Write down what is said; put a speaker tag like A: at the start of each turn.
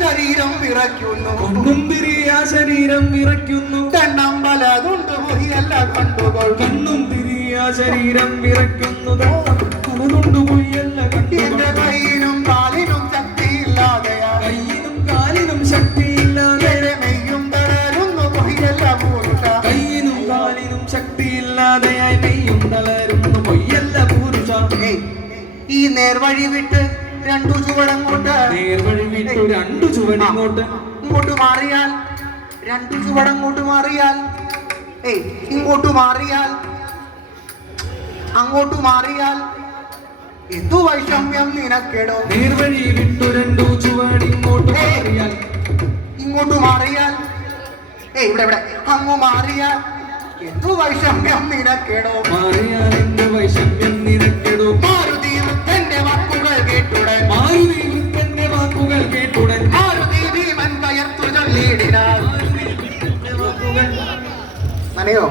A: ശരീരം വിറയ്ക്കുന്നു.
B: കണ്ണും തിരിയ ശരീരം വിറയ്ക്കുന്നു.
A: കണ്ണം പലതുണ്ട് മുറിയല്ല കണ്ടുകൊൾ.
B: കണ്ണും തിരിയ ശരീരം വിറയ്ക്കുന്നതോ കലകൊണ്ടു പോയല്ല
A: എന്റെ
B: കണ്ടു
A: കൈയിനും കാലിനും ശക്തിയില്ലാതെ.
B: കയ്യിനും കാലിനും ശക്തിയില്ലാതെ.
A: മെയ്യും തളരുന്നു മുറിയല്ല
B: കയ്യിനും കാലിനും ശക്തിയില്ലാതെയായി
A: ഈ നേർവഴി വിട്ട് രണ്ടു ചുവടങ്ങോട്ട്.
B: നേർവഴി വിട്ടു രണ്ടു ചുവടങ്ങോട്ട്.
A: ഇങ്ങോട്ട് മാറിയാൽ രണ്ടു ചുവടങ്ങോട്ട് മാറിയാൽ. ഏയ് ഇങ്ങോട്ട് മാറിയാൽ. അങ്ങോട്ട് മാറിയാൽ എന്തു വൈഷമ്യം നിനക്കെടോ?
B: നേർവഴി വിട്ടു രണ്ടു ചുവടിങ്ങോട്ട് മാറിയാൽ.
A: ഇങ്ങോട്ട് മാറിയാൽ. ഏയ് ഇവിടെ ഇവിടെ. അങ്ങു മാറിയാൽ എന്തു വൈഷമ്യം നിനക്കെടോ? മനയോ